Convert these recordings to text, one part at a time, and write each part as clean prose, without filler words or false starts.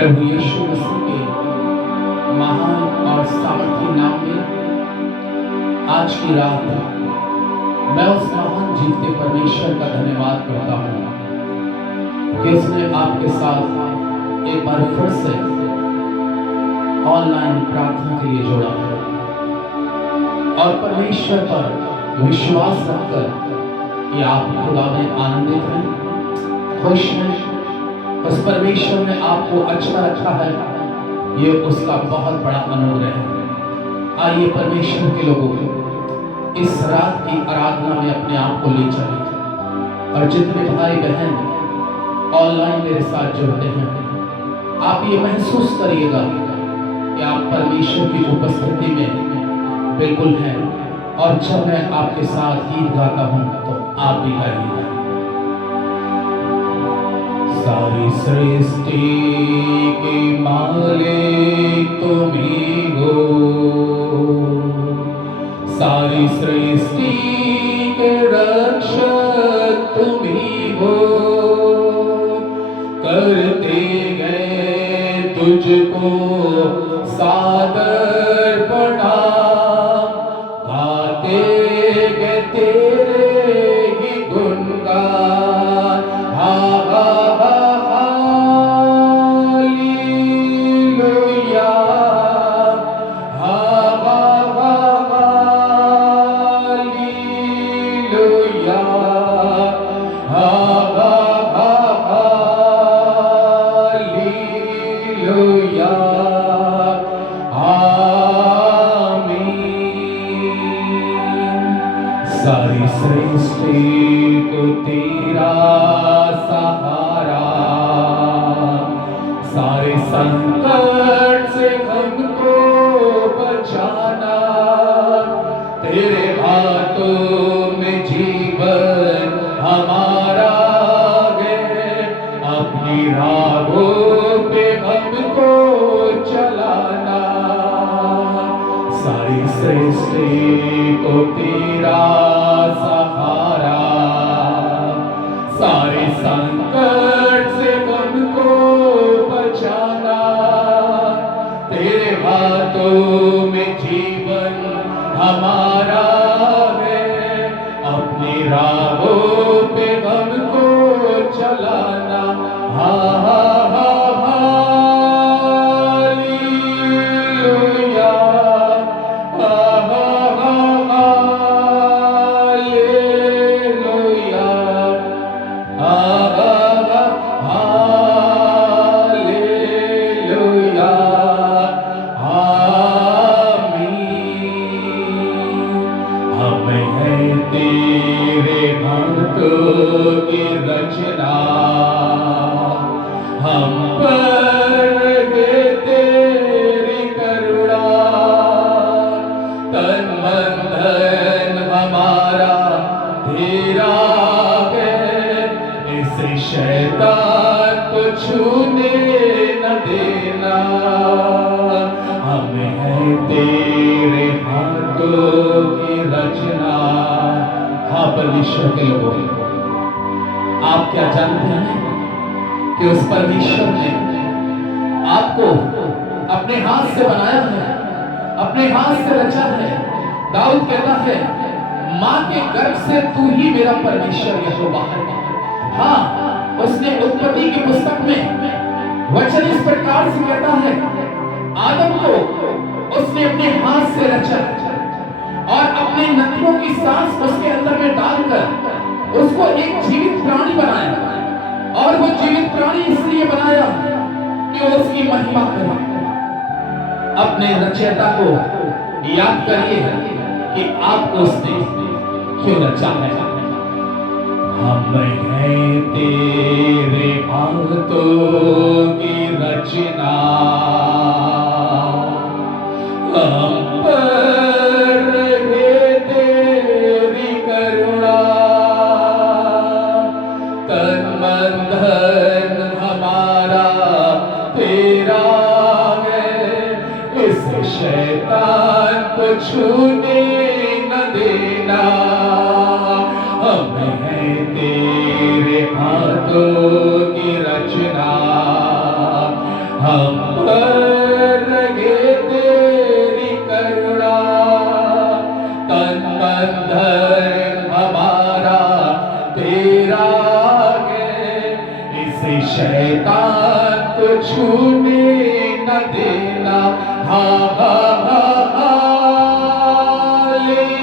प्रभु यीशु मसीह के महान और सामर्थी नाम में आज की रात मैं उस महान जीवते परमेश्वर का धन्यवाद करता हूँ कि उसने आपके साथ एक बार फिर से ऑनलाइन प्रार्थना के लिए जोड़ा है और परमेश्वर पर विश्वास रखकर कि आप खुदा में आनंदित हैं, खुश हैं, उस परमेश्वर ने आपको अच्छा रखा है, ये उसका बहुत बड़ा अनुग्रह है। आइए परमेश्वर के लोगों इस रात की आराधना में अपने आप को ले चलें और जितने भाई बहन ऑनलाइन मेरे साथ जुड़ते हैं, आप ये महसूस करिएगा कि आप परमेश्वर की उपस्थिति में बिल्कुल हैं और जब मैं आपके साथ गीत गाता हूँ तो आप भी गाइएगा। सारी सृष्टि के मालिक तुम ही हो, सारी सृष्टि के रक्षक तुम ही हो, करते गए तुझको सादर प्रणाम, गाते गए तेरे ही गुणगान। सारी सृष्टि को तेरा सहारा, सारे संकट से हमको बचाना, तेरे हाथों में जीवन हमारा है, अपनी राहों पे हमको चलाना। सारी सृष्टि को तेरा सहारा, सारे संकट से हमको बचाना, तेरे हाथों में जीवन हमारा है, अपनी राहों पे हमको चलाना। हाँ हाँ हाँ की रचना, हम पर है तेरी करुणा, तन मन धन हमारा तेरा है, इसे शैतान को छूने न देना, हम है तेरे हाथों की रचना। हाँ परमेश्वर के लोगों, आप क्या जानते हैं कि उस परमेश्वर ने आपको अपने हाथ से बनाया है, अपने हाथ से रचा है। दाऊद कहता है, मां के गर्भ से तू ही मेरा परमेश्वर यहोवा है। हाँ, उसने उत्पत्ति की पुस्तक में वचन इस प्रकार से कहता है, आदम को उसने अपने हाथ से रचा और अपने नथनों की सांस उसके अंदर में डालकर उसको एक जीवित प्राणी बनाया, और वो जीवित प्राणी इसलिए बनाया कि वो उसकी महिमा करे। अपने रचयिता को याद करिए कि आपको उसने क्यों रचा है। हम हैं तेरे हाथों की रचना, हम पर शैतान को छूने न देना, हम हैं तेरे हाथों की रचना, हम पर लगे तेरी करुणा, तन मन धन हमारा तेरा है, इसे शैतान को छूने न देना। हाँ हाँ हाँ हालेलुया,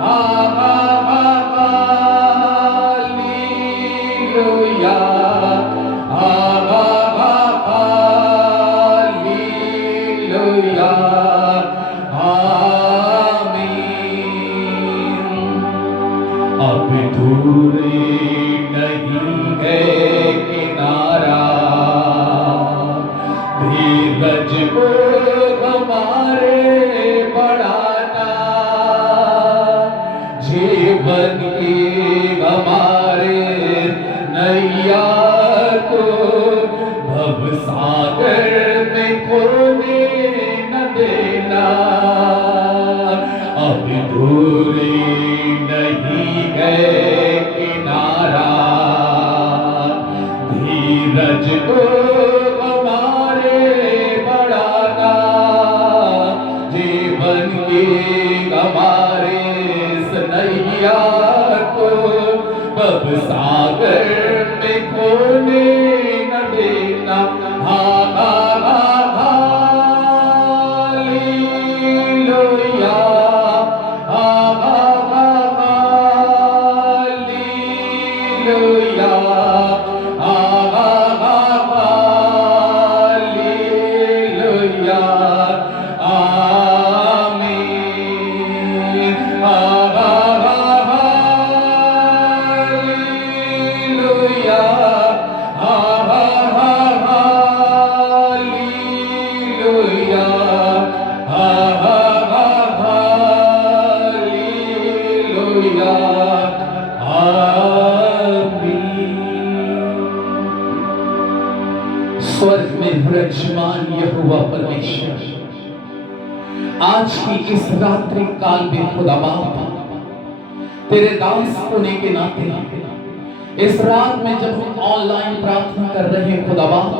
हाँ हाँ हाँ हालेलुया, हाँ हाँ हाँ हालेलुया, आमीन। अब दूर नहीं है किनारा, धीरज को हमारे बढ़ाना, जीवन की हमारे नैया को भव सागर में खोने न देना। अब दूरी नहीं है किनारा, धीरज को हमारे बढ़ाना, जीवन की हमारे सनैया को बब सागर में खोने न देना। हाँ हाँ हाँ हालेलुया, हाँ हाँ हाँ हालेलुया, हाँ हाँ हाँ हालेलुया, आमीन। हाँ हाँ हाँ हालेलुया, हाँ हाँ हाँ हालेलुया, हाँ हाँ हाँ हालेलुया, आमीन। स्वर्ग में विराजमान यहोवा परमेश्वर, आज की इस रात्रि काल में खुदा बाप, तेरे दास होने के नाते इस रात में जब हम ऑनलाइन प्रार्थना कर रहे हैं खुदा बाप,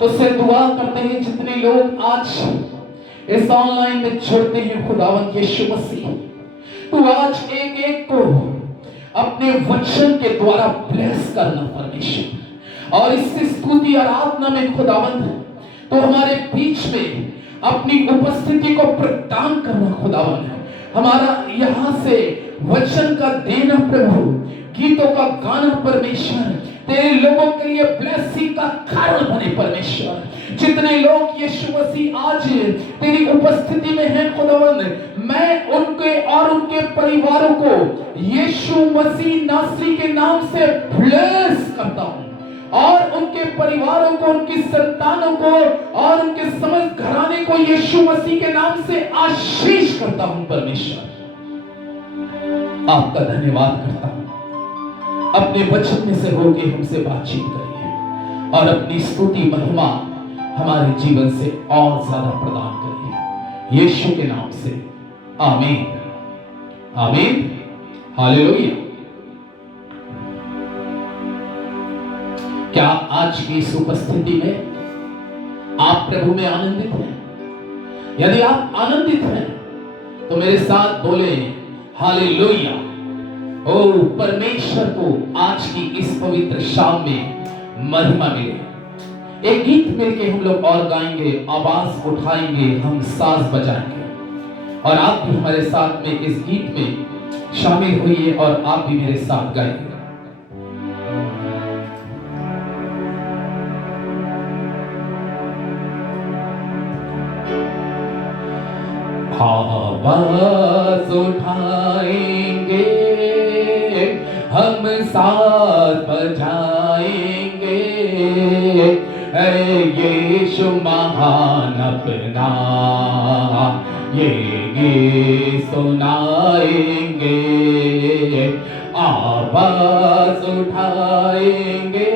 तो से दुआ करते हैं जितने लोग आज इस ऑनलाइन में जुड़ते हैं खुदावंद यीशु मसीह, तू आज एक एक को अपने वचन के द्वारा ब्लेस करना परमेश्वर, और इससे स्तुति आराधना में खुदावंद तो हमारे बीच में अपनी उपस्थिति को प्रदान करना खुदावंद, हमारा यहाँ से वचन का देना प्रभु, गीतों का गाना परमेश्वर, तेरे लोगों के लिए ब्लेसिंग का कारण बने परमेश्वर। जितने लोग यीशु मसीह आज तेरी उपस्थिति में हैं खुदावंद, मैं उनके और उनके परिवारों को यीशु मसीह नासरी के नाम से ब्लेस करता हूँ, और उनके परिवारों को, उनकी संतानों को और उनके समस्त घराने को यीशु मसीह के नाम से आशीष करता हूं परमेश्वर। आपका धन्यवाद करता हूं, अपने वचन में से होके हमसे बातचीत करिए और अपनी स्तुति महिमा हमारे जीवन से और ज्यादा प्रदान करिए, यीशु के नाम से आमीन आमीन हालेलुया। क्या आज की इस उपस्थिति में आप प्रभु में आनंदित हैं? यदि आप आनंदित हैं तो मेरे साथ बोले हालेलुया। ओ परमेश्वर को आज की इस पवित्र शाम में महिमा मिले। एक गीत मिलके हम लोग और गाएंगे, आवाज उठाएंगे, हम साज बजाएंगे, और आप भी हमारे साथ में इस गीत में शामिल होइए और आप भी मेरे साथ गाइए। आवाज उठाएंगे, हम साथ बजाएंगे, यीशु महान अपना ये गीत सुनाएंगे। आवाज उठाएंगे,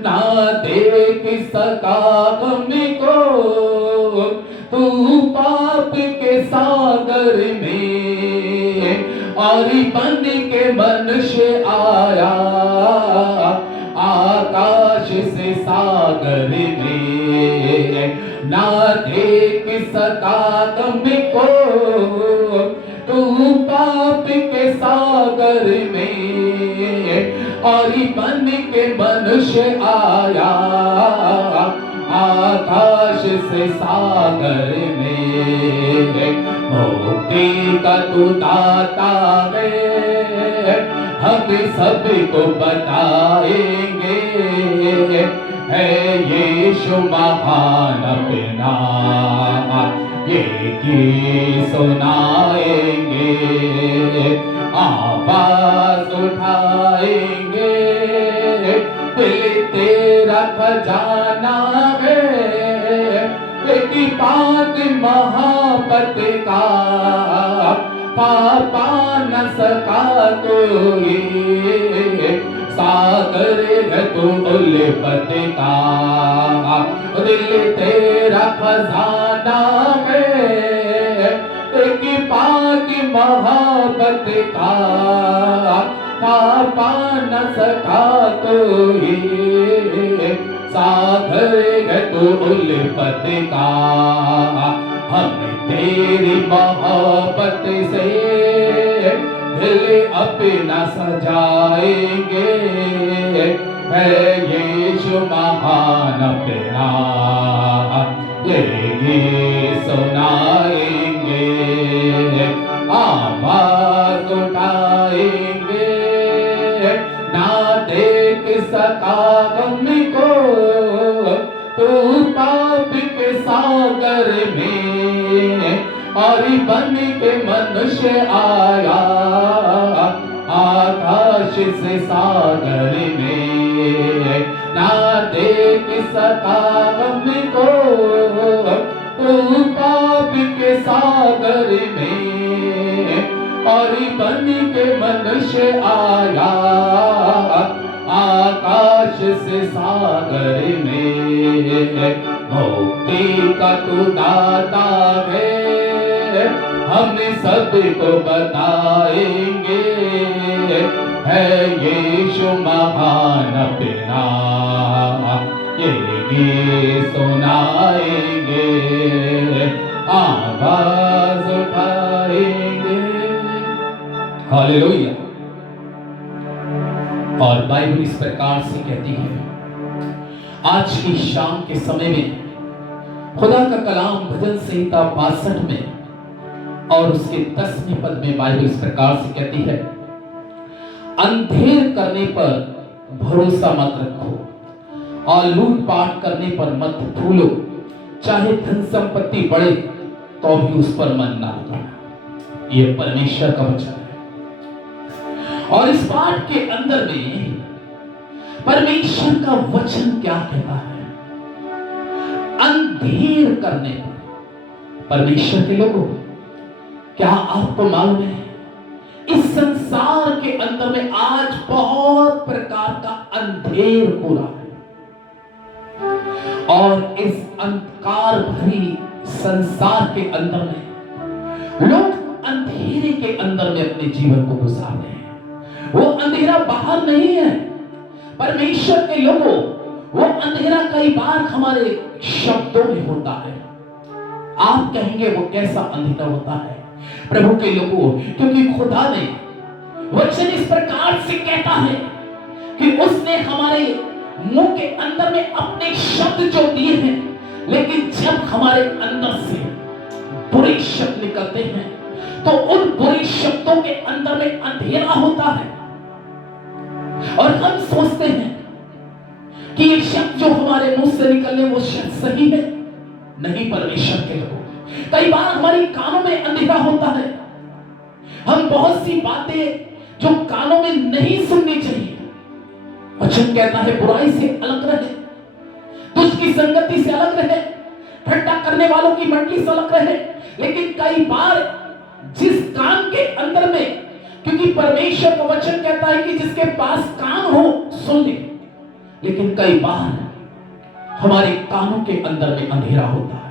ना देख सका हमको तू पाप के सागर में, और बन के मनुष्य आया, आका हमको, तू पाप के सागर में और बन के मनुष्य आया, आकाश से सागर में। मुक्ति का तू दाता है, हम सबको बताएंगे, है यीशु महान अपना, ये गीत सुनाएंगे, आवाज उठाएंगे, दिल तेरा खजाना है, तेरी बात मोहब्बत का, पापा न सका कोई, सागर है तू उल्फत का, दिल तेरा खजाना है, तेरी पाक मोहब्बत का, पापा न सका कोई, सागर है तू उल्फत का। हम तेरी मोहब्बत से दिल अपना सजाएंगे, है यीशु महान अपना, ये गीत सुनाएंगे, आवाज उठाएंगे, ना देख सका हमको, तू पाप के सागर में और बन के मनुष्य आया, आकाश से सागर में। ना देख सका हमको, तू पाप के सागर में और बन के मनुष्य आया, आकाश से सागर में। मुक्ति का तू दाता है, हम सबको बताएंगे, है यीशु महान अपना, ये गीत सुनाएंगे, आवाज उठाएंगे। हालेलुया। और बाइबल इस प्रकार से कहती है, आज की शाम के समय में खुदा का कलाम भजन संहिता 62 में और उसके 10वें पद में बाइबल इस प्रकार से कहती है, अंधेर करने पर भरोसा मत रखो और लूटपाट करने पर मत भूलो, चाहे धन संपत्ति बढ़े तो भी उस पर मन ना लगाना। यह परमेश्वर का वचन है। और इस पाठ के अंदर में परमेश्वर का वचन क्या कहता है? अंधेर करने पर। परमेश्वर के लोगों, क्या आपको मालूम है इस संसार के अंदर में आज बहुत प्रकार का अंधेर हो रहा है, और इस अंधकार भरी संसार के अंदर में लोग अंधेरे के अंदर में अपने जीवन को गुजार रहे हैं। वो अंधेरा बाहर नहीं है परमेश्वर के लोगों, वो अंधेरा कई बार हमारे शब्दों में होता है। आप कहेंगे वो कैसा अंधेरा होता है प्रभु के लोगों? क्योंकि खुदा ने वचन इस प्रकार से कहता है कि उसने हमारे मुंह के अंदर में अपने शब्द जो दिए हैं, लेकिन जब हमारे अंदर से बुरे शब्द निकलते हैं तो उन बुरे शब्दों के अंदर में अंधेरा होता है, और हम सोचते हैं कि ये शब्द जो हमारे मुंह से निकलने वो शब्द सही है। नहीं परमेश्वर के लोगों, कई बार हमारी कानों में अंधेरा होता है। हम बहुत सी बातें जो कानों में नहीं सुननी चाहिए, वचन कहता है बुराई से अलग रहे, दुष्ट की संगति से अलग रहे, ठट्टा करने वालों की मंडली से अलग रहे। लेकिन कई बार जिस कान के अंदर में, क्योंकि परमेश्वर का वचन कहता है कि जिसके पास कान हो सुन ले, लेकिन कई बार हमारे कानों के अंदर में अंधेरा होता है।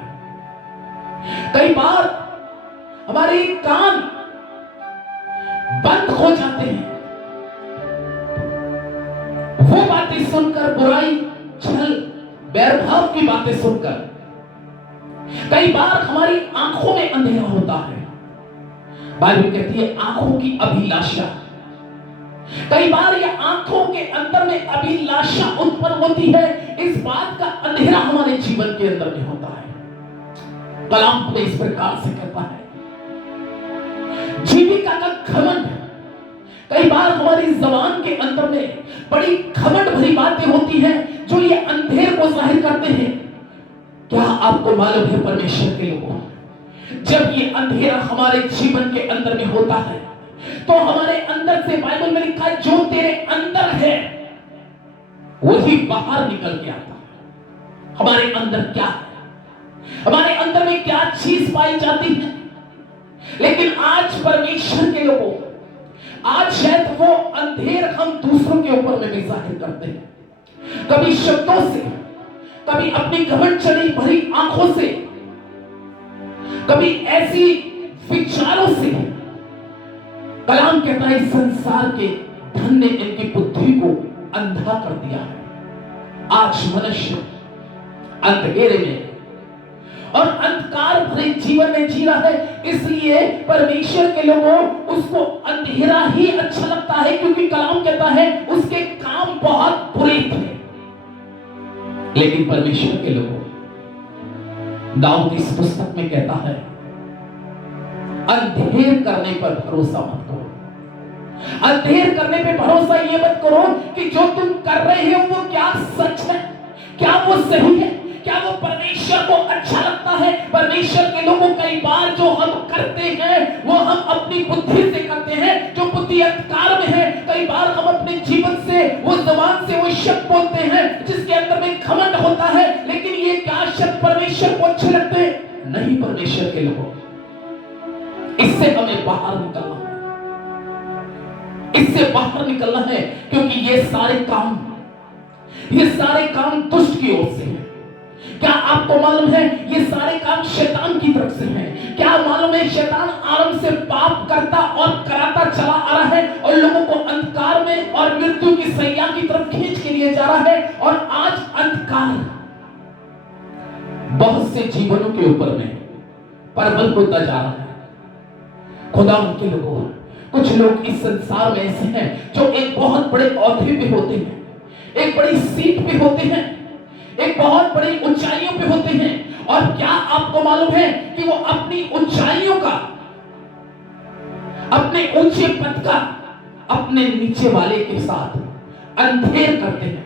कई बार हमारे कान बंद हो जाते हैं, वो बातें सुनकर, बुराई, छल, बैरभाव की बातें सुनकर। कई बार हमारी आंखों में अंधेरा होता है। बाइबल कहती है आंखों की अभिलाषा। कई बार ये आंखों के अंदर में अभिलाषा उत्पन्न होती है, इस बात का अंधेरा हमारे जीवन के अंदर में होता है। कलाम तो इस प्रकार से कहता है, जीविका का घमंड। कई बार हमारी जबान के अंदर में बड़ी घमंड भरी बातें होती हैं जो ये अंधेर को जाहिर करते हैं। क्या आपको मालूम है परमेश्वर के लोगों, जब ये अंधेरा हमारे जीवन के अंदर में होता है तो हमारे अंदर से, बाइबल में लिखा है, जो तेरे अंदर है वही बाहर निकल के आता है। हमारे अंदर क्या है, हमारे अंदर में क्या चीज पाई जाती है। लेकिन आज परमेश्वर के लोगों, आज शायद वो अंधेर हम दूसरों के ऊपर में भी जाहिर करते हैं, कभी शब्दों से, कभी अपनी घमंड चली भरी आंखों से, कभी ऐसी विचारों से। कलाम कहता है संसार के धन ने इनकी बुद्धि को अंधा कर दिया है। आज मनुष्य अंधेरे में और अंधकार भरे जीवन में जी रहा है, इसलिए परमेश्वर के लोगों उसको अंधेरा ही अच्छा लगता है, क्योंकि कलाम कहता है उसके काम बहुत बुरे थे। लेकिन परमेश्वर के लोगों, दाऊद इस पुस्तक में कहता है अंधेर करने पर भरोसा मत करो। अंधेर करने पे भरोसा ये मत करो कि जो तुम कर रहे हो वो क्या सच है, क्या वो सही है, क्या वो परमेश्वर को अच्छा लगता है। परमेश्वर के लोगों, कई बार जो हम करते हैं वो हम अपनी बुद्धि से करते हैं, जो बुद्धि अंधकार में है। कई बार हम अपने जीवन से, वो जबान से वो शब्द बोलते हैं जिसके अंदर में घमंड होता है, लेकिन ये क्या शब्द परमेश्वर को अच्छे लगते हैं? नहीं। परमेश्वर के लोगों, इससे हमें बाहर निकलना है, इससे बाहर निकलना है, क्योंकि ये सारे काम दुष्ट की ओर से हैं। क्या आपको मालूम है ये सारे काम शैतान की तरफ से हैं? क्या मालूम है शैतान आरंभ से पाप करता और कराता चला आ रहा है और लोगों को अंधकार में और मृत्यु की सैया की तरफ खींच के लिए जा रहा है। और आज अंधकार बहुत से जीवनों के ऊपर में परबल होता जा रहा है। खुदा के लोगों, कुछ लोग इस संसार में ऐसे हैं जो एक बहुत बड़े औहदे पे होते हैं, एक बड़ी सीट पे होते हैं, एक बहुत बड़ी ऊंचाइयों पे होते हैं। और क्या आपको मालूम है कि वो अपनी ऊंचाइयों का, अपने ऊंचे पद का अपने नीचे वाले के साथ अंधेर करते हैं।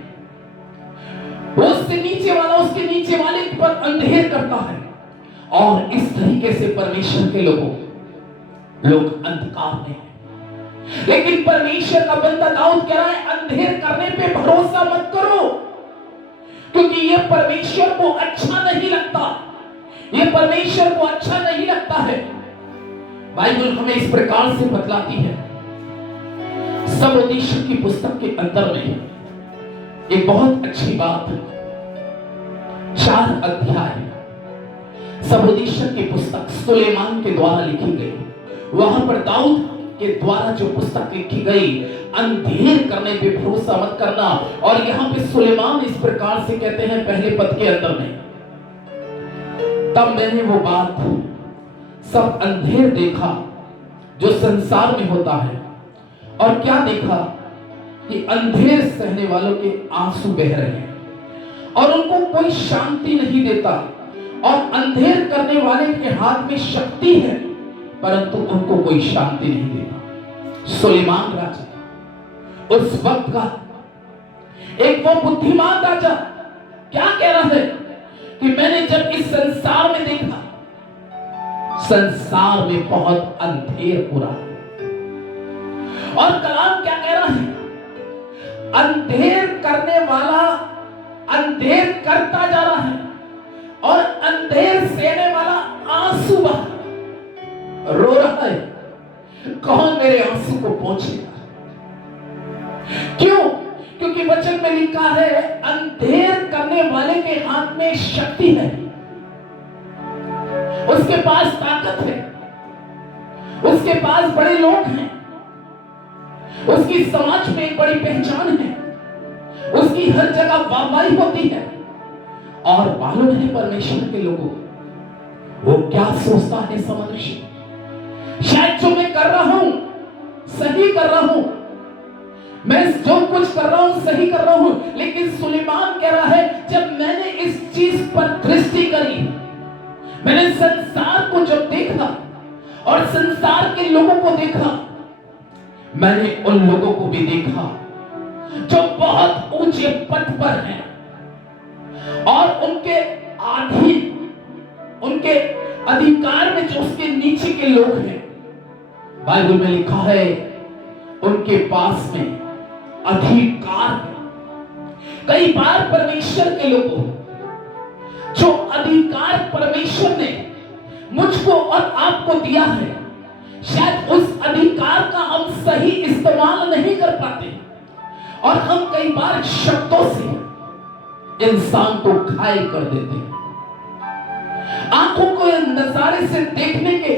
वो उससे नीचे वाला उसके नीचे वाले पर अंधेर करता है। और इस तरीके से परमेश्वर के लोग अंधकार में हैं। लेकिन परमेश्वर का बंदा दाऊद कह रहा है अंधेर करने पे भरोसा मत करो, क्योंकि ये परमेश्वर को अच्छा नहीं लगता, ये परमेश्वर को अच्छा नहीं लगता है। बाइबल हमें इस प्रकार से बतलाती है, सबोदेशक की पुस्तक के अंदर में एक बहुत अच्छी बात, 4 अध्याय सबोदेशक की पुस्तक सुलेमान के द्वारा लिखी गई। वहां पर दाऊद के द्वारा जो पुस्तक लिखी गई, अंधेर करने पे भरोसा मत करना। और यहां पे सुलेमान इस प्रकार से कहते हैं पहले पद के अंदर में, तब मैंने वो बात सब अंधेर देखा जो संसार में होता है, और क्या देखा कि अंधेर सहने वालों के आंसू बह रहे हैं और उनको कोई शांति नहीं देता, और अंधेर करने वाले के हाथ में शक्ति है परंतु उनको कोई शांति नहीं देता। सुलेमान राजा उस वक्त का एक वो बुद्धिमान राजा क्या कह रहा है कि मैंने जब इस संसार में देखा, संसार में बहुत अंधेर हो रहा है। और कलाम क्या कह रहा है, अंधेर करने वाला अंधेर करता जा रहा है और अंधेर सहने वाला आंसू बहा रो रहा है। कौन मेरे आंसू को पहुंचेगा? क्यों? क्योंकि वचन में लिखा है अंधेर करने वाले के हाथ में शक्ति है, उसके पास ताकत है, उसके पास बड़े लोग हैं, उसकी समाज में एक बड़ी पहचान है, उसकी हर जगह वाहवाही होती है। और मालूम है परमेश्वर के लोगों, वो क्या सोचता है मनुष्य, शायद जो मैं कर रहा हूं सही कर रहा हूं, मैं जो कुछ कर रहा हूं सही कर रहा हूं, लेकिन सुलेमान कह रहा है जब मैंने इस चीज पर दृष्टि करी, मैंने संसार को जब देखा और संसार के लोगों को देखा, मैंने उन लोगों को भी देखा जो बहुत ऊंचे पद पर हैं और उनके अधीन, उनके अधिकार में जो उसके नीचे के लोग हैं, बाइबल में लिखा है उनके पास में अधिकार है। कई बार परमेश्वर के लोगों, जो अधिकार परमेश्वर ने मुझको और आपको दिया है, शायद उस अधिकार का हम सही इस्तेमाल नहीं कर पाते और हम कई बार शब्दों से इंसान को घायल कर देते हैं, आंखों को नजारे से देखने के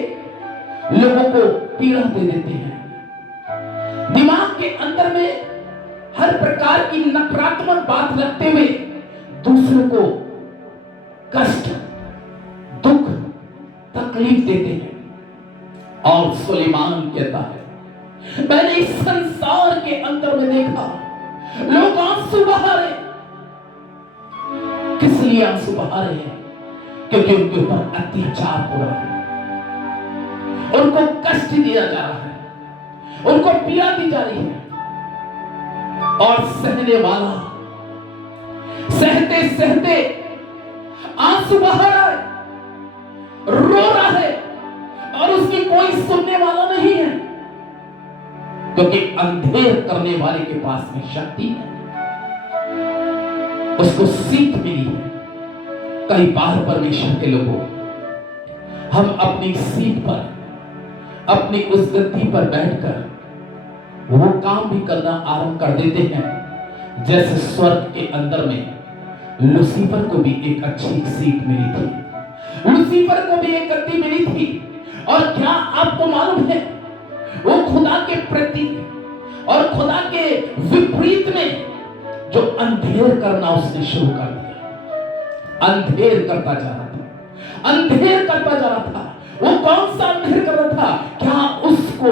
लोगों को पीड़ा दे देते हैं, दिमाग के अंदर में हर प्रकार की नकारात्मक बात रखते हुए दूसरों को कष्ट, दुख, तकलीफ देते हैं। और सुलेमान कहता है मैंने इस संसार के अंदर में देखा लोग आंसू बहा रहे। किस लिए आंसू बहा रहे हैं? क्योंकि उनके ऊपर अत्याचार हो रहा है, उनको कष्ट दिया जा रहा है, उनको पीड़ा दी जा रही है और सहने वाला सहते सहते आंसू बहा रहा है, रो रहा है और उसकी कोई सुनने वाला नहीं है, क्योंकि अंधेर करने वाले के पास में शक्ति है, उसको सीख मिली है। कई बार परमेश्वर के लोगों, हम अपनी सीट पर, अपनी उस गद्दी पर बैठकर वो काम भी करना आरंभ कर देते हैं जैसे स्वर्ग के अंदर में लूसीफर को भी एक अच्छी सीट मिली थी, लूसीफर को भी एक गद्दी मिली थी। और क्या आपको मालूम है वो खुदा के प्रति और खुदा के विपरीत में जो अंधेर करना उसने शुरू कर दिया, अंधेर करता जा रहा था, अंधेर करता जा रहा था। वो कौन सा अंधेर कर रहा था? क्या उसको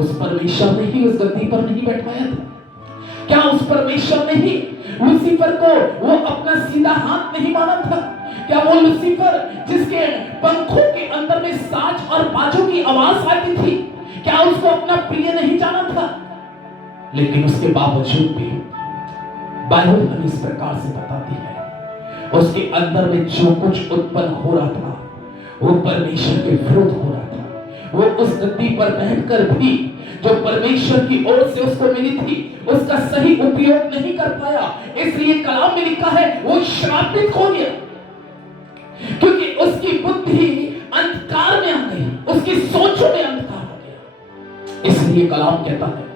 उस परमेश्वर ने ही उस गद्दी पर नहीं बैठाया था? क्या उस परमेश्वर ने ही लूसीफर को वो अपना सीधा हाथ नहीं माना था? क्या वो लूसीफर जिसके पंखों के अंदर में साज और बाजों की आवाज आती थी, क्या उसको अपना प्रिय नहीं जाना था? लेकिन उसके बावजूद भी बाइबल हमें इस प्रकार से बताती है उसके अंदर में जो कुछ उत्पन्न हो रहा था वो परमेश्वर के विरुद्ध हो रहा था। वो उस गद्दी पर बैठकर भी जो परमेश्वर की ओर से उसको मिली थी उसका सही उपयोग नहीं कर पाया, इसलिए कलाम में लिखा है वो श्रापित हो गया, क्योंकि उसकी बुद्धि अंधकार में आ गई, उसकी सोचों में अंधकार आ गया। इसलिए कलाम कहता है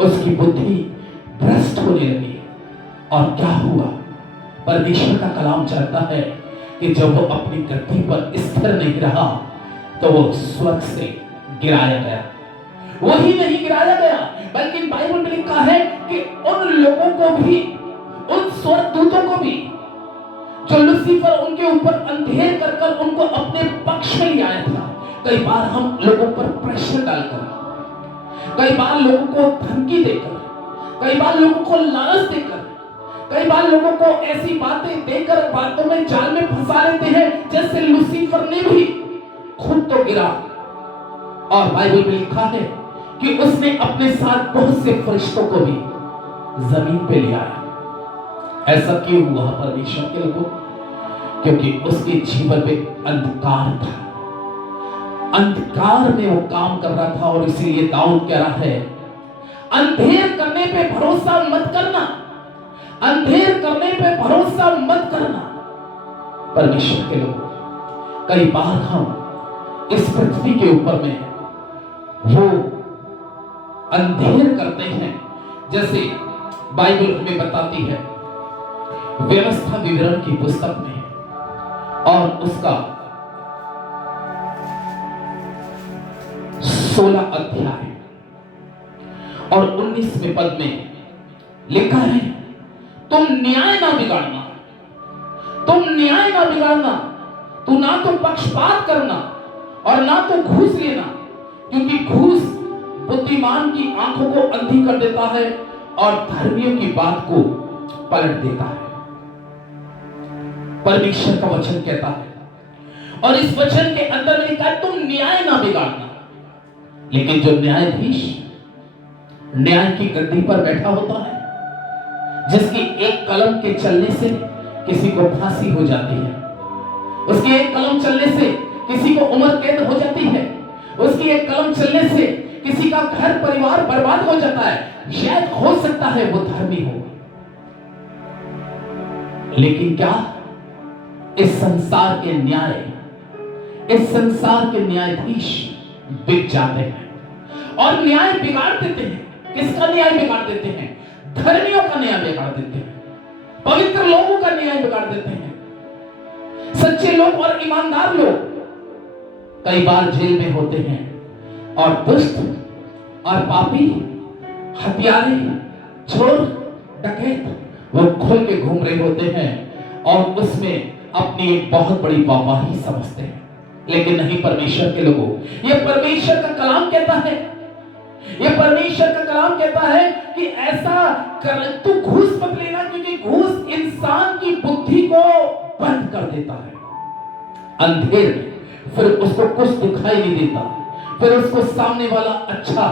उसकी बुद्धि भ्रष्ट होने लगी। और क्या हुआ? परमेश्वर का कलाम चाहता है कि जब वो अपनी गद्दी पर स्थिर नहीं रहा तो वो स्वर्ग से गिराया गया। वही नहीं गिराया गया बल्कि बाइबल में लिखा है कि उन लोगों को भी, उन स्वर्गदूतों को भी जो लूसीफर उनके ऊपर अंधेर कर कर उनको अपने पक्ष में ले आया था। कई बार हम लोगों पर प्रेशर डालकर, कई बार लोगों को धमकी देकर, कई बार लोगों को लालच देकर, कई बार लोगों को ऐसी बातें देकर बातों में जाल में फंसा लेते हैं जैसे लूसीफर ने भी खुद तो गिरा। और बाइबल में लिखा है कि उसने अपने साथ बहुत से फरिश्तों को भी जमीन पे ले आया। ऐसा क्यों हुआ परमेश्वर के लोगों? क्योंकि उसके जीवन में अंधकार था, अंधकार में वो काम कर रहा था। और इसीलिए दाऊद कह रहा है अंधेर करने पे भरोसा मत करना, अंधेर करने पे भरोसा मत करना। परमेश्वर के लोगों, कई बार हम इस पृथ्वी के ऊपर में वो अंधेर करते हैं, जैसे बाइबल हमें बताती है व्यवस्था विवरण की पुस्तक में और उसका 16 अध्याय और 19वें पद में लिखा है तुम न्याय ना बिगाड़ना, तुम न्याय ना बिगाड़ना, तू ना तो पक्षपात करना और ना तो घूस लेना, क्योंकि घूस बुद्धिमान की आंखों को अंधी कर देता है और धर्मियों की बात को पलट देता है। परमेश्वर का वचन कहता है, और इस वचन के अंदर में लिखा है, तुम न्याय ना बिगाड़ना। लेकिन जो न्यायाधीश न्याय की गद्दी पर बैठा होता है, जिसकी एक कलम के चलने से किसी को फांसी हो जाती है, उसकी एक कलम चलने से किसी को उम्र कैद हो जाती है, उसकी एक कलम चलने से किसी का घर परिवार बर्बाद हो जाता है, शायद हो सकता है वो धर्मी हो, लेकिन क्या इस संसार के न्यायाधीश बिक जाते हैं और न्याय बिगाड़ देते हैं। किसका न्याय बिगाड़ देते हैं? धर्मियों का न्याय बिगाड़ देते हैं, पवित्र लोगों का न्याय बिगाड़ देते हैं। सच्चे लोग और ईमानदार लोग कई बार जेल में होते हैं और दुष्ट और पापी, हत्यारे, चोर, डकैत वो खुल के घूम रहे होते हैं और उसमें अपनी एक बहुत बड़ी वाहवाही समझते हैं। लेकिन नहीं, परमेश्वर के लोगों, ये परमेश्वर का कलाम कहता है, ये परमेश्वर का कलाम कहता है कि ऐसा कर, तू घूस मत लेना, क्योंकि घूस इंसान की बुद्धि को बंद कर देता है अंधेर में, फिर उसको कुछ दिखाई नहीं देता, फिर उसको सामने वाला अच्छा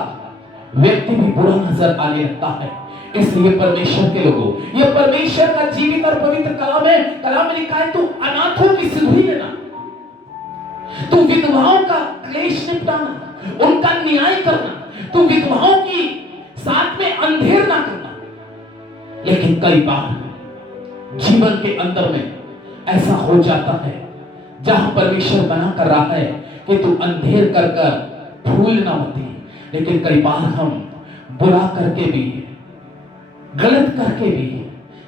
व्यक्ति भी बुरा नजर आने लगता है। इसलिए परमेश्वर के लोगों, ये परमेश्वर का जीवित और पवित्र कलाम है। कलाम में लिखा है, तू अनाथों की सुधि लेना, तू विधवाओं का क्लेश निपटाना, उनका न्याय करना, तू विधवाओं की साथ में अंधेर ना करना। लेकिन कई बार जीवन के अंदर में ऐसा हो जाता है जहां परमेश्वर मना कर रहा है कि तू अंधेर कर कर भूलना मत, लेकिन कई बार हम बुरा करके भी, गलत करके भी,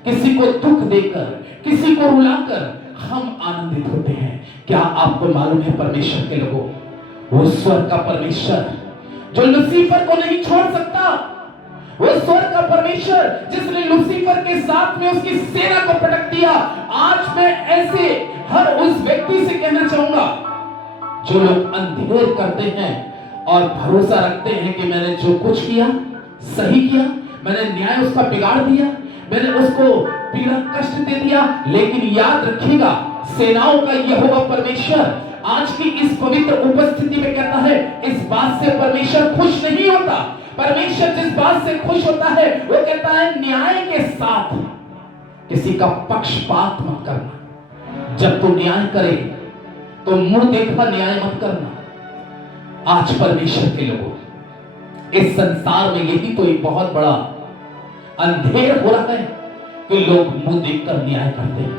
किसी को दुख देकर, किसी को रुलाकर हम आनंदित होते हैं। क्या आपको मालूम है परमेश्वर के लोगों, वो स्वर्ग का परमेश्वर जो लूसीफर को नहीं छोड़ सकता, वो स्वर्ग का परमेश्वर जिसने लूसीफर के साथ में उसकी सेना को पटक दिया, आज मैं ऐसे हर उस व्यक्ति से कहना चाहूंगा जो लोग अंधेर करते हैं और भरोसा रखते हैं कि मैंने जो कुछ किया सही किया, मैंने न्याय उसका बिगाड़ दिया, मैंने उसको पीड़ा कष्ट दे दिया। लेकिन याद रखिएगा, सेनाओं का यहोवा परमेश्वर आज की इस पवित्र उपस्थिति में कहता है, इस बात से परमेश्वर खुश नहीं होता। परमेश्वर जिस बात से खुश होता है वो कहता है, न्याय के साथ किसी का पक्षपात मत करना। जब तू न्याय करे तो मुंह देखा न्याय मत करना। आज परमेश्वर के लोगों, इस संसार में यही तो एक बहुत बड़ा अंधेर हो रहा है कि लोग मुंह देखकर न्याय करते हैं,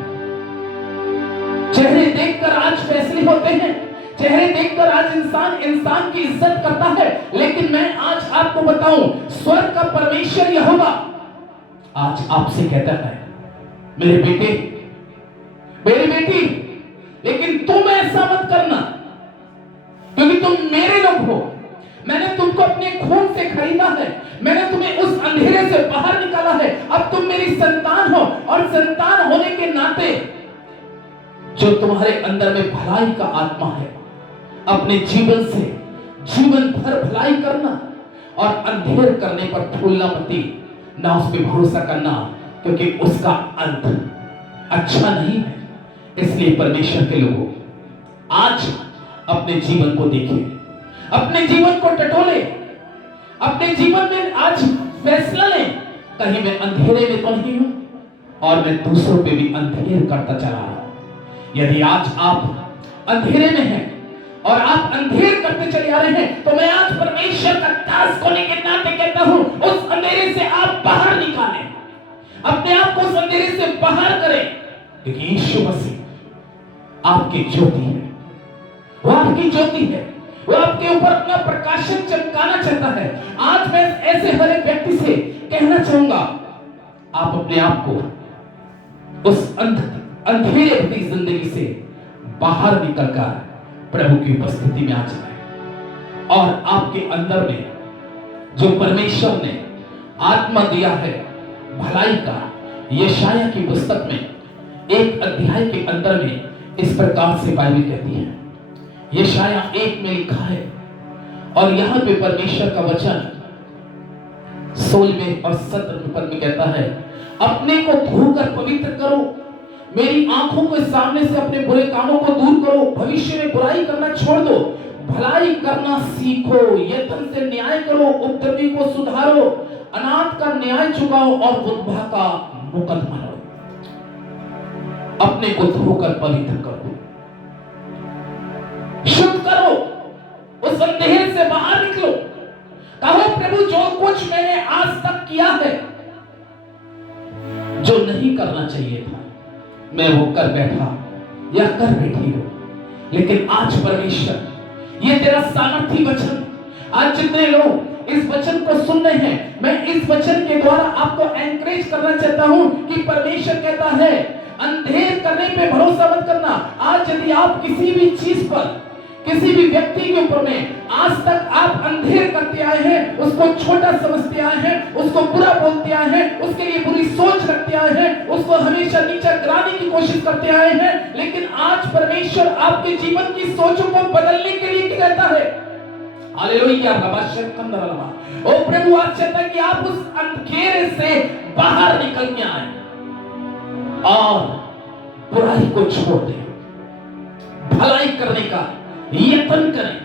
चेहरे देखकर आज फैसले होते हैं, चेहरे देखकर आज इंसान की इज्जत करता है। लेकिन मैं आज आपको बताऊं, स्वर्ग का परमेश्वर यहोवा आज आपसे कहता है, मेरे बेटे, मेरी बेटी, लेकिन तुम ऐसा मत करना, क्योंकि तुम मेरे लोग हो। मैंने तुमको अपने खून से खरीदा है, मैंने तुम्हें उस अंधेरे से बाहर निकाला है, अब तुम मेरी संतान हो। और संतान होने के नाते जो तुम्हारे अंदर में भलाई का आत्मा है, अपने जीवन से जीवन भर भलाई करना और अंधेर करने पर फूलना मती, ना उस पर भरोसा करना, क्योंकि उसका अंत अच्छा नहीं है। इसलिए परमेश्वर के लोगों, आज अपने जीवन को देखिए, अपने जीवन को टटोले, अपने जीवन में आज फैसला लें, कहीं मैं अंधेरे में तो नहीं हूं और मैं दूसरों पे भी अंधेर करता चला रहा हूं। यदि आज आप अंधेरे में हैं और आप अंधेर करते चले आ रहे हैं, तो मैं आज परमेश्वर का दास होने के नाते कहता हूं, उस अंधेरे से आप बाहर निकालें, अपने आप को उस अंधेरे से बाहर करें, क्योंकि यीशु मसीह आपकी ज्योति है, वो आपकी ज्योति है, वो आपके ऊपर अपना प्रकाशन चमकाना चाहता है। आज मैं ऐसे हर एक व्यक्ति से कहना चाहूंगा, आप अपने आप को उस अंधेरे भरी जिंदगी से बाहर निकलकर प्रभु की उपस्थिति में आ जाए और आपके अंदर में जो परमेश्वर ने आत्मा दिया है भलाई का, यशाया की पुस्तक में 1 अध्याय के अंदर में इस प्रकार से बाइबल कहती है, यशाया 1 में लिखा है, और यहां पे परमेश्वर का वचन 16वें और 17वें पद में कहता है, अपने को धोकर पवित्र करो, मेरी आंखों के सामने से अपने बुरे कामों को दूर करो, भविष्य में बुराई करना छोड़ दो, भलाई करना सीखो, यत्न से न्याय करो, उपद्रवी को सुधारो, अनाथ का न्याय चुकाओ और विधवा का मुकदमा लड़ो। अपने को धोकर पवित्र करो, शुद्ध करो, उस अंधेरे से बाहर निकलो। कहो, प्रभु जो कुछ मैंने आज तक किया है, जो नहीं करना चाहिए था, मैं वो कर बैठा या कर बैठी हूं, लेकिन आज परमेश्वर, ये तेरा सामर्थी वचन, आज जितने लोग इस वचन को सुन रहे हैं, मैं इस वचन के द्वारा आपको एनकरेज करना चाहता हूं कि परमेश्वर कहता है, अंधेर करने पे भरोसा मत करना। आज यदि आप किसी भी चीज पर, किसी भी व्यक्ति के ऊपर में आज तक आप अंधेर करते आए हैं, उसको छोटा समझते आए हैं, उसको बुरा बोलते आए हैं, उसके लिए बुरी सोच रखते आए हैं, उसको हमेशा नीचा गिराने की कोशिश करते आए हैं, लेकिन आज परमेश्वर आपके जीवन की सोचों को बदलने के लिए कहता है, हालेलुया, ओ प्रभु, आज चाहता है कि आप उस अंधेरे से बाहर निकल के आए और बुराई को छोड़ दें, भलाई करने का यत्न करें,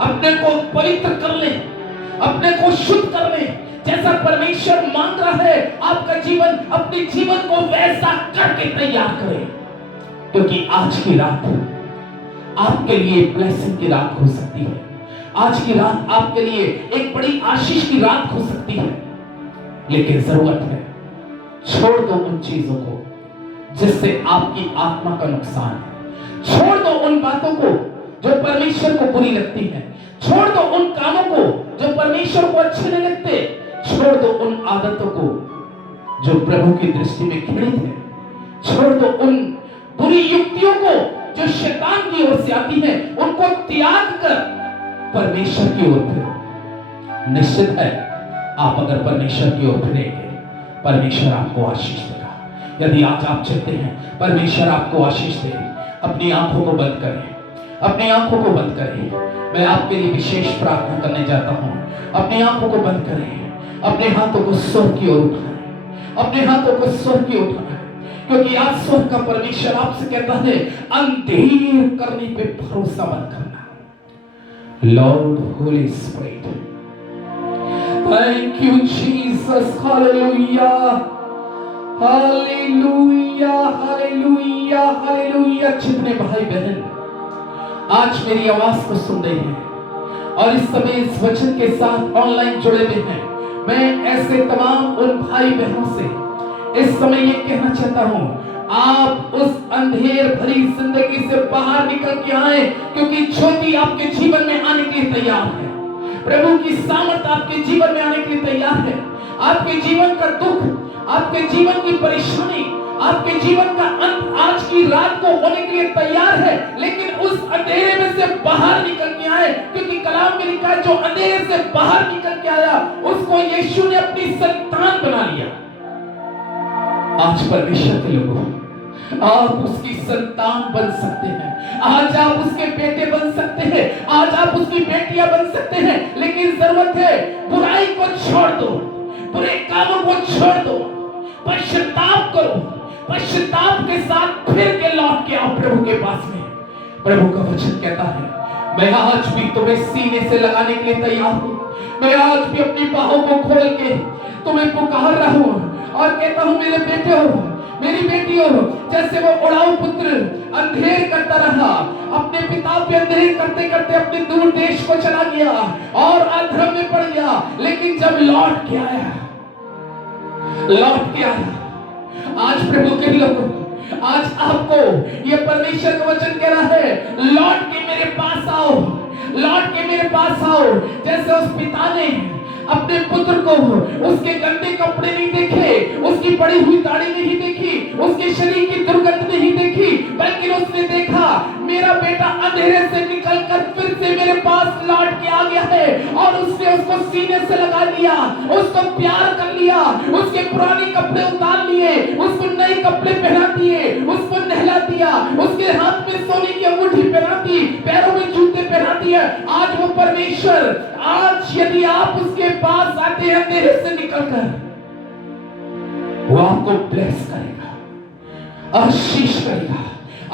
अपने को पवित्र कर लें, अपने को शुद्ध कर लें, जैसा परमेश्वर मांग रहा है आपका जीवन, अपने जीवन को वैसा करके तैयार करें, क्योंकि आज की रात आपके लिए ब्लेसिंग की रात हो सकती है। आज की रात आपके लिए एक बड़ी आशीष की रात हो सकती है, लेकिन जरूरत है, छोड़ दो उन चीजों को जिससे आपकी आत्मा का नुकसान है, छोड़ दो उन बातों को जो परमेश्वर को बुरी लगती है, छोड़ दो उन कामों को जो परमेश्वर को अच्छे नहीं लगते, छोड़ दो उन आदतों को जो प्रभु की दृष्टि में घृणित है, छोड़ दो उन बुरी युक्तियों को जो शैतान की ओर से आती है, उनको त्याग कर परमेश्वर की ओर फिरो। निश्चित है, आप अगर परमेश्वर की ओर फिरेंगे, परमेश्वर आपको आशीष देगा। यदि आज आप चाहते हैं परमेश्वर आपको आशीष दे, अपनी आंखों को बंद करें, अपनी आंखों को बंद करें। मैं आपके लिए विशेष प्रार्थना करने जाता हूं। अपनी आंखों को बंद करें, अपने हाथों को स्वर्ग की ओर उठाएं, अपने हाथों को स्वर्ग की ओर उठाएं, क्योंकि आज स्वर्ग का परमेश्वर आपसे कहता है, अंधेर करने पे भरोसा मत करना। Lord Holi spirit, thank you Jesus, hallelujah, hallelujah, hallelujah, hallelujah. जितने भाई बहन आज मेरी आवाज को सुन रहे हैं और इस समय इस वचन के साथ ऑनलाइन जुड़े हुए हैं, मैं ऐसे तमाम उन भाई बहनों से इस समय ये कहना चाहता हूं, आप उस अंधेर भरी जिंदगी से बाहर निकल के आए, क्योंकि ज्योति आपके जीवन में आने के लिए तैयार है। प्रभु की सामर्थ आपके जीवन में आने के लिए तैयार है। आपके जीवन का दुख, आपके जीवन की परेशानी, आपके जीवन का अंत आज की रात को होने के लिए तैयार है, लेकिन उस अंधेरे में से बाहर निकल के आए, क्योंकि कलाम में लिखा है, जो अंधेरे से बाहर निकल के आया उसको यीशु ने अपनी संतान बना लिया। आज परमेश्वर के लोगों, आप उसकी संतान बन सकते हैं, आज आप उसके बेटे बन सकते हैं, आज आप उसकी बेटियां बन सकते हैं, लेकिन जरूरत है बुराई को छोड़ दो, बुरे कामों को छोड़ दो, पश्चाताप करो, पश्चाताप के साथ फिर के लौट के आओ प्रभु के पास में। प्रभु का वचन कहता है, मैं आज भी तुम्हें सीने से लगाने के लिए तैयार हूं, मैं आज भी अपनी बाहों को खोल के तुम्हें पुकार रहा हूं और कहता हूं, मेरे बेटे हो, मेरी बेटी हो। जैसे वो उड़ाऊ पुत्र अंधेर करता रहा, अपने पिता पे अंधेर करते करते अपने दूर देश को चला गया और अधर्म में पड़ गया, लेकिन जब लौट के आया, आज प्रभु के लोगों, आज आपको ये परमेश्वर का वचन कह रहा है, लौट के मेरे पास आओ, लौट के मेरे पास आओ। जैसे उस पिता ने अपने पुत्र को उसके गंदे कपड़े नहीं देखे, उसकी पड़ी हुई दाढ़ी नहीं देखी, उसके शरीर की दुर्गंध नहीं देखी, बल्कि उसने देखा मेरा बेटा अंधेरे से निकलकर फिर से मेरे पास लौट के आ गया है, और उसने उसको सीने से लगा लिया, उसको प्यार कर लिया, उसके पुराने कपड़े उतार लिए, उसको नए कपड़े पहना दिए, उसको नहला दिया, उसके परमेश्वर आज यदि आप उसके पास आते हैं अंधेरे से निकलकर, वो आपको ब्लेस करेगा, आशीष करेगा।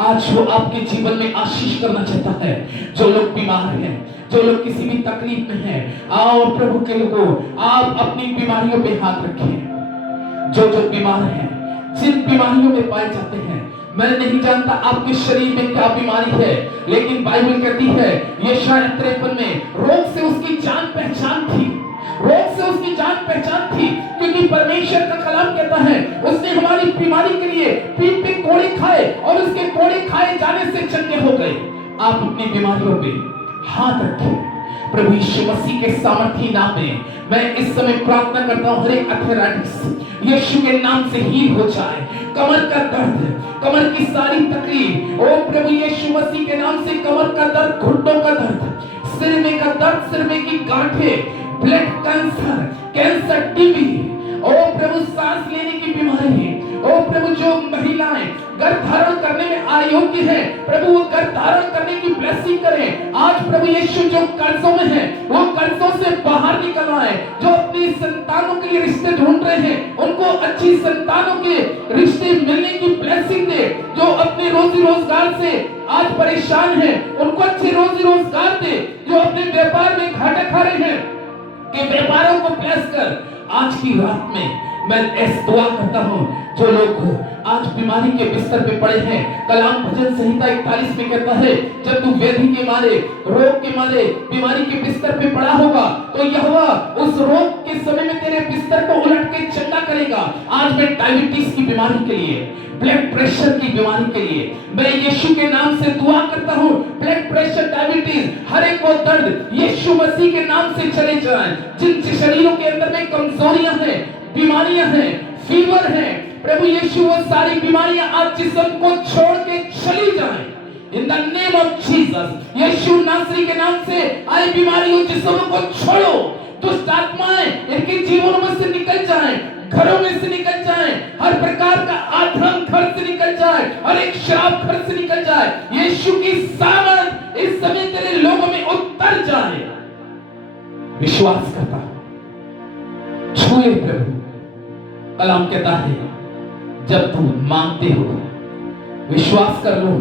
आज वो आपके जीवन में आशीष करना चाहता है। जो लोग बीमार हैं, जो लोग किसी भी तकलीफ में हैं, आओ प्रभु के लोगों, आप अपनी बीमारियों पे हाथ रखें। जो जो बीमार हैं, जिन बीमारियों में पाए जाते हैं, मैं नहीं जानता आपके शरीर में क्या बीमारी है, लेकिन बाइबल कहती है यशायाह 53 में, रोग से उसकी जान पहचान थी, रोग से उसकी जान पहचान थी, क्योंकि परमेश्वर का कलाम कहता है उसने हमारी बीमारी के लिए पीठ पे कोड़े खाए और उसके कोड़े खाए जाने से चंगे हो गए। आप अपनी बीमारियों पे हाथ रखें। प्रभु यीशु मसीह के सामर्थी नाम में मैं इस समय प्रार्थना करता हूं, हर एक अर्थराइटिस यीशु के नाम से हील हो जाए। कमर का दर्द, कमर की सारी तकलीफ, ओ प्रभु यीशु मसीह के नाम से कमर का दर्द, घुटनों का दर्द, सिर में का दर्द, सिर में की गांठें, ब्लड कैंसर, कैंसर, टीबी, ओ प्रभु सांस लेने की बीमारी, ओ प्रभु जो महिलाएं गर्भ धारण करने में अयोग्य है, प्रभु वो गर्भ धारण करने की ब्लेसिंग करें। आज प्रभु यीशु जो कर्जों में है वो कर्जों से बाहर निकल आए। जो अपनी संतानों के लिए रिश्ते ढूंढ रहे हैं उनको अच्छी संतानों के रिश्ते मिलने की ब्लेसिंग दे। जो अपने रोजी रोजगार से आज परेशान है उनको अच्छे रोजी रोजगार दे। जो अपने व्यापार में घाटा खा रहे हैं कि व्यापारों को ब्लेस कर। आज की रात में मैं ऐसा दुआ करता हूं, जो लोग आज बीमारी के बिस्तर पे पड़े हैं, कलाम भजन संहिता 41 में कहता है जब तू व्याधि के मारे, रोग के मारे, बीमारी के बिस्तर पे पड़ा होगा तो यहोवा उस रोग के समय में तेरे बिस्तर को उलट के चंगा करेगा। आज मैं डायबिटीज की बीमारी के लिए, ब्लड प्रेशर की बीमारी के लिए मैं यीशु के नाम से दुआ करता हूं। ब्लड प्रेशर, डायबिटीज, हर एक वो दर्द यीशु मसीह के नाम से चले जाएं। जिन शरीरों के अंदर में कमजोरियां हैं, बीमारियां हैं, फीवर है, प्रभु यीशु वो सारी बीमारियां आज जिस्म को छोड़ के चली जाएं। In the name of Jesus, यीशु नासरी के नाम से आई बीमारियों जिस्म को छोड़ो। दुष्ट आत्माएं इनके जीवनों में से निकल जाएं, घरों में से निकल जाएं, हर प्रकार का आधम घर से निकल जाए, हर एक श्राप घर से निकल जाए। यीशु की सामर्थ इस समय तेरे लोगों में उतर जाए। विश्वास करता छुए प्रभु। कलाम कहता है जब तुम मांगते हो विश्वास कर लो,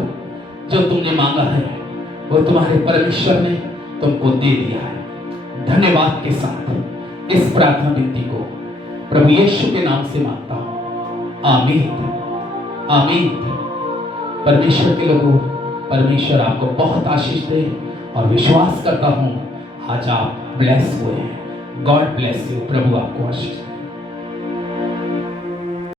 जो तुमने मांगा है वो तुम्हारे परमेश्वर ने तुमको दे दिया है। धन्यवाद के साथ इस प्रार्थना विनती को प्रभु यीशु के नाम से मांगता हूं, आमीन, आमीन। परमेश्वर के लोगों, परमेश्वर आपको बहुत आशीष दे और विश्वास करता हूं आज आप ब्लेस हुए हैं। God bless you. प्रभु आपको आशीष दे।